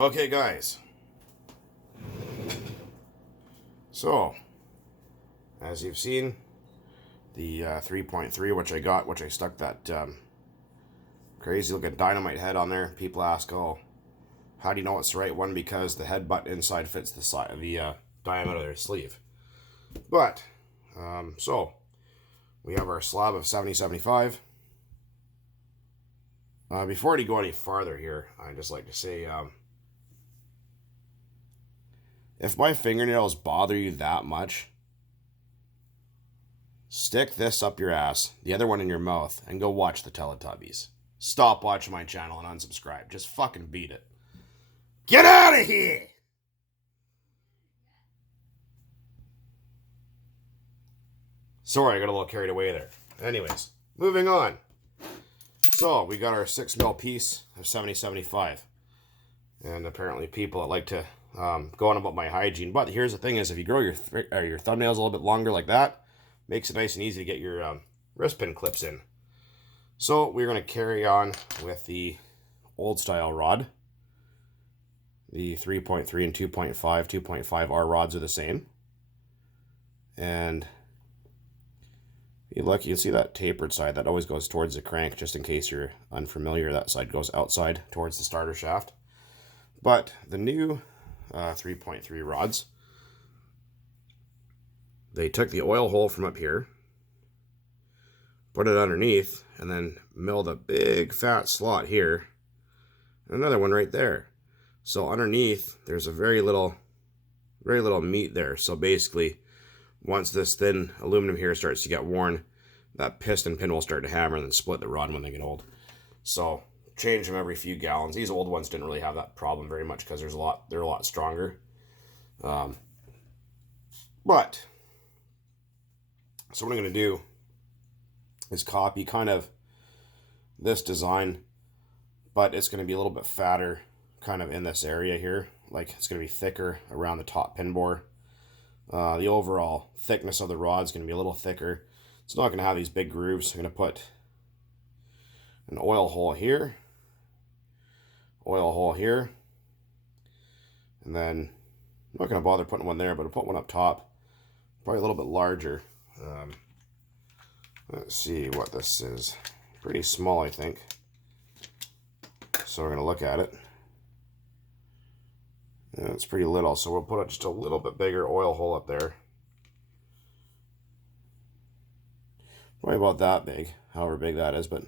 Okay, guys. So, as you've seen, the 3.3, which I stuck that crazy looking dynamite head on there. People ask, oh, how do you know it's the right one? Because the head butt inside fits the diameter of their sleeve. But, so, we have our slab of 70-75. Before I go any farther here, I'd just like to say, if my fingernails bother you that much, stick this up your ass, the other one in your mouth, and go watch the Teletubbies. Stop watching my channel and unsubscribe. Just fucking beat it. Get out of here! Sorry, I got a little carried away there. Anyways, moving on. So, we got our 6mm piece of 70-75. And apparently people that like to go on about my hygiene. But here's the thing is, if you grow your thumbnails a little bit longer like that, makes it nice and easy to get your wrist pin clips in. So we're going to carry on with the old style rod. The 3.3 and 2.5, 2.5R rods are the same. And if you look, you can see that tapered side that always goes towards the crank, just in case you're unfamiliar. That side goes outside towards the starter shaft. But the new 3.3 rods, they took the oil hole from up here, put it underneath, and then milled a big fat slot here, and another one right there. So underneath, there's a very little meat there. So basically, once this thin aluminum here starts to get worn, that piston pin will start to hammer and then split the rod when they get old. So change them every few gallons. These old ones didn't really have that problem very much because they're a lot stronger. But so what I'm going to do is copy kind of this design, but it's going to be a little bit fatter kind of in this area here. Like it's going to be thicker around the top pin bore. The overall thickness of the rod is going to be a little thicker. It's not going to have these big grooves. I'm going to put an oil hole here, and then I'm not going to bother putting one there, but I'll put one up top, probably a little bit larger. Let's see what this is. Pretty small, I think. So we're going to look at it. And it's pretty little, so we'll put just a little bit bigger oil hole up there. Probably about that big, however big that is, but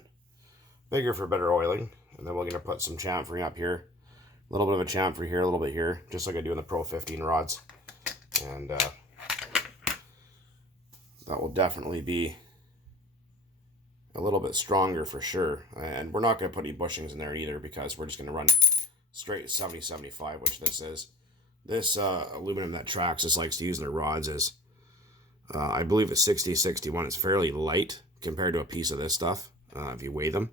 bigger for better oiling. And then we're going to put some chamfering up here. A little bit of a chamfer here, a little bit here, just like I do in the Pro 15 rods. And that will definitely be a little bit stronger for sure. And we're not going to put any bushings in there either, because we're just going to run straight 70-75, which this is. This aluminum that TRX likes to use in their rods is, I believe it's 60-61. It's fairly light compared to a piece of this stuff, if you weigh them.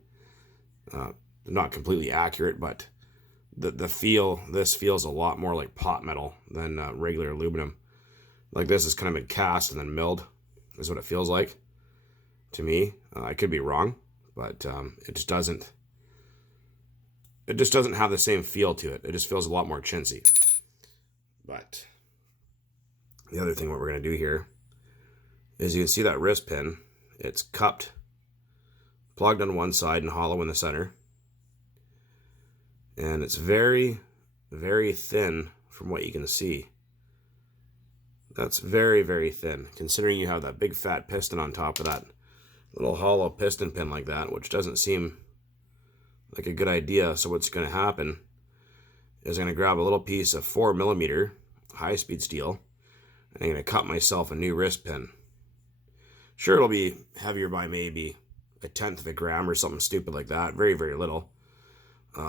Not completely accurate, but this feels a lot more like pot metal than regular aluminum. Like this is kind of been cast and then milled, is what it feels like to me. I could be wrong, but it just doesn't have the same feel to it. It just feels a lot more chintzy. But the other thing what we're going to do here is, you can see that wrist pin. It's cupped, plugged on one side and hollow in the center. And it's very, very thin from what you can see. That's very, very thin, considering you have that big fat piston on top of that little hollow piston pin like that, which doesn't seem like a good idea. So what's going to happen is I'm going to grab a little piece of 4mm high-speed steel, and I'm going to cut myself a new wrist pin. Sure, it'll be heavier by maybe 1/10 of a gram or something stupid like that. Very, very little.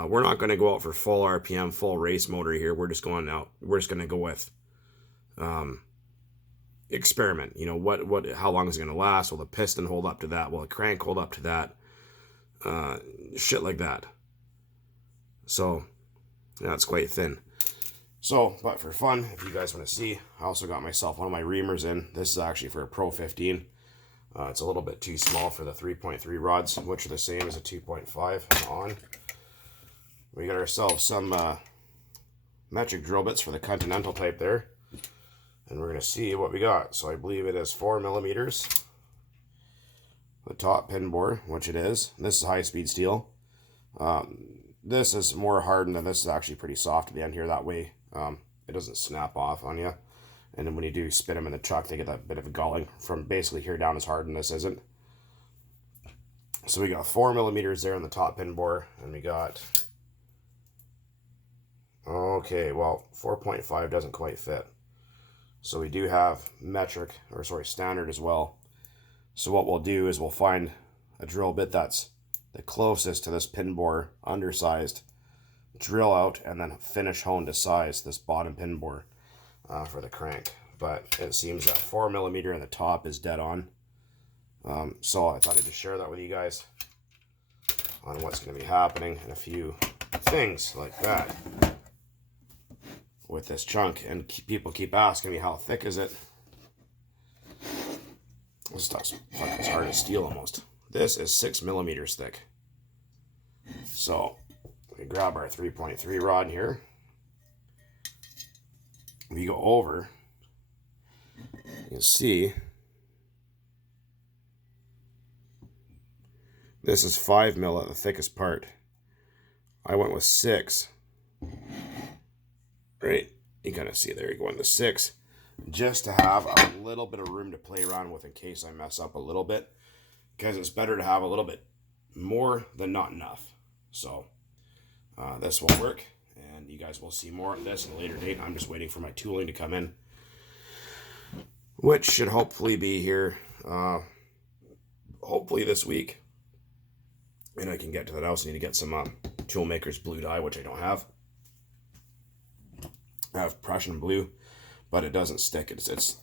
We're not going to go out for full RPM, full race motor here. We're just going to go with experiment. You know, how long is it going to last? Will the piston hold up to that? Will the crank hold up to that? Shit like that. So, yeah, it's quite thin. So, but for fun, if you guys want to see, I also got myself one of my reamers in. This is actually for a Pro 15. It's a little bit too small for the 3.3 rods, which are the same as a 2.5 on. We got ourselves some metric drill bits for the Continental type there. And we're going to see what we got. So I believe it is 4 millimeters. The top pin bore, which it is. This is high-speed steel. This is more hardened, and this is actually pretty soft at the end here. That way it doesn't snap off on you. And then when you do spin them in the chuck, they get that bit of a gulling. From basically here down is hardened, this isn't. So we got 4 millimeters there on the top pin bore, and we got... Okay, well, 4.5 doesn't quite fit. So we do have metric, or sorry, standard as well. So what we'll do is we'll find a drill bit that's the closest to this pin bore, undersized, drill out, and then finish hone to size this bottom pin bore for the crank. But it seems that 4 millimeter in the top is dead on. So I thought I'd just share that with you guys on what's going to be happening and a few things like that with this chunk. And people keep asking me, how thick is it? This stuff's fucking as hard as steel almost. This is 6 millimeters thick. So we grab our 3.3 rod here. We go over. You can see this is 5 mil at the thickest part. I went with 6. Right? You kind of see there, you go into 6. Just to have a little bit of room to play around with in case I mess up a little bit. Because it's better to have a little bit more than not enough. So this will work. And you guys will see more of this at a later date. I'm just waiting for my tooling to come in. Which should hopefully be here. Hopefully this week. And I can get to that. I also need to get some Toolmaker's blue dye, which I don't have. I have Prussian blue, but it doesn't stick. It's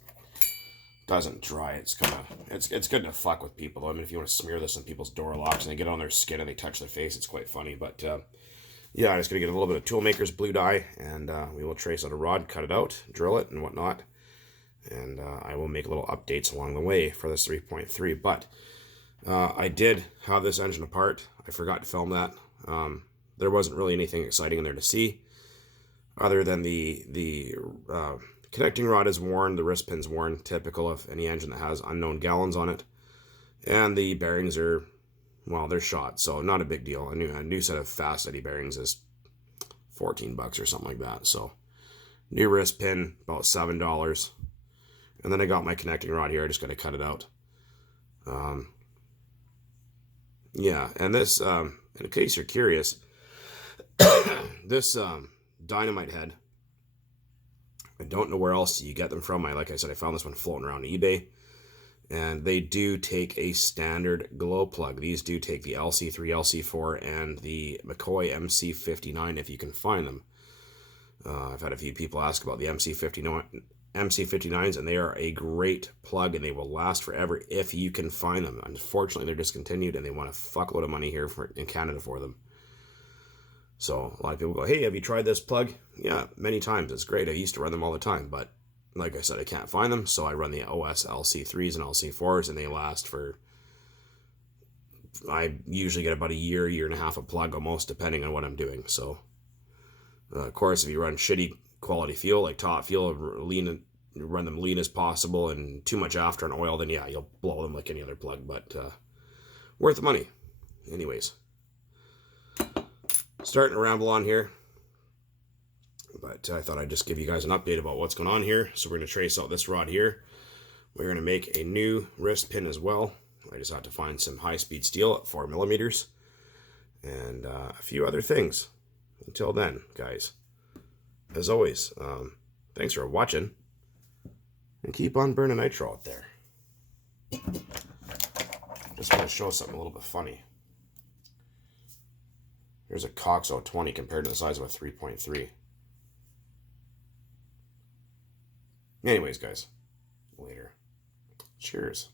doesn't dry. It's kind of it's good to fuck with people though. I mean, if you want to smear this on people's door locks and they get on their skin and they touch their face, it's quite funny. But yeah, I'm just gonna get a little bit of Toolmaker's blue dye, and we will trace out a rod, cut it out, drill it, and whatnot. And I will make little updates along the way for this 3.3. But I did have this engine apart. I forgot to film that. There wasn't really anything exciting in there to see, other than the connecting rod is worn, the wrist pin's worn, typical of any engine that has unknown gallons on it. And the bearings are, well, they're shot, so not a big deal. A new set of fast eddy bearings is $14 or something like that. So new wrist pin, about $7. And then I got my connecting rod here. I just got to cut it out. Yeah, and this, in case you're curious, this dynamite head, I don't know where else you get them from. Like I said, I found this one floating around eBay. And they do take a standard glow plug. These do take the LC3, LC4, and the McCoy MC59 if you can find them. I've had a few people ask about the MC59s, and they are a great plug, and they will last forever if you can find them. Unfortunately, they're discontinued, and they want a fuckload of money here in Canada for them. So a lot of people go, hey, have you tried this plug? Yeah, many times. It's great. I used to run them all the time, but like I said, I can't find them, so I run the OS LC3s and LC4s, and they last for, I usually get about a year, year and a half a plug almost, depending on what I'm doing. So, of course, if you run shitty quality fuel, like top fuel, run them lean as possible, and too much after an oil, then yeah, you'll blow them like any other plug, but worth the money. Anyways, starting to ramble on here. But I thought I'd just give you guys an update about what's going on here. So we're going to trace out this rod here. We're going to make a new wrist pin as well. I just have to find some high-speed steel at 4 millimeters. And a few other things. Until then, guys, as always, thanks for watching. And keep on burning nitro out there. Just want to show something a little bit funny. Here's a Cox 020 compared to the size of a 3.3. Anyways, guys, later. Cheers.